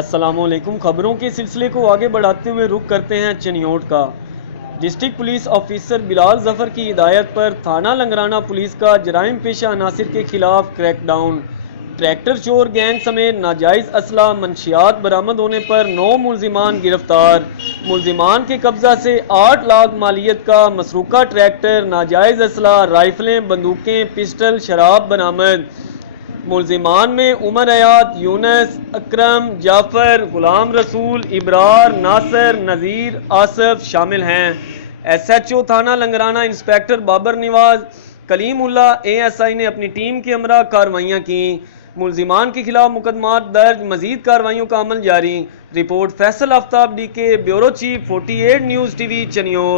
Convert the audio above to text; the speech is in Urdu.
السلام علیکم۔ خبروں کے سلسلے کو آگے بڑھاتے ہوئے رخ کرتے ہیں چنیوٹ کا۔ ڈسٹرکٹ پولیس آفیسر بلال ظفر کی ہدایت پر تھانہ لنگرانہ پولیس کا جرائم پیشہ عناصر کے خلاف کریک ڈاؤن۔ ٹریکٹر چور گینگ سمیت ناجائز اسلحہ منشیات برآمد ہونے پر 9 ملزمان گرفتار۔ ملزمان کے قبضہ سے 8 لاکھ مالیت کا مسروقہ ٹریکٹر، ناجائز اسلحہ، رائفلیں، بندوقیں، پسٹل، شراب برآمد۔ ملزمان میں عمر حیات، یونس، اکرم، جعفر، غلام رسول، ابرار، ناصر، نذیر، آصف شامل ہیں۔ ایس ایچ او تھانہ Langrana inspector Babar Nawaz, Kaleem Ullah A S I نے اپنی ٹیم کے ہمراہ کارروائیاں کیں۔ ملزمان کے خلاف مقدمات درج، مزید کارروائیوں کا عمل جاری۔ رپورٹ فیصل آفتاب ڈی کے، bureau chief 48 news T V Chiniot.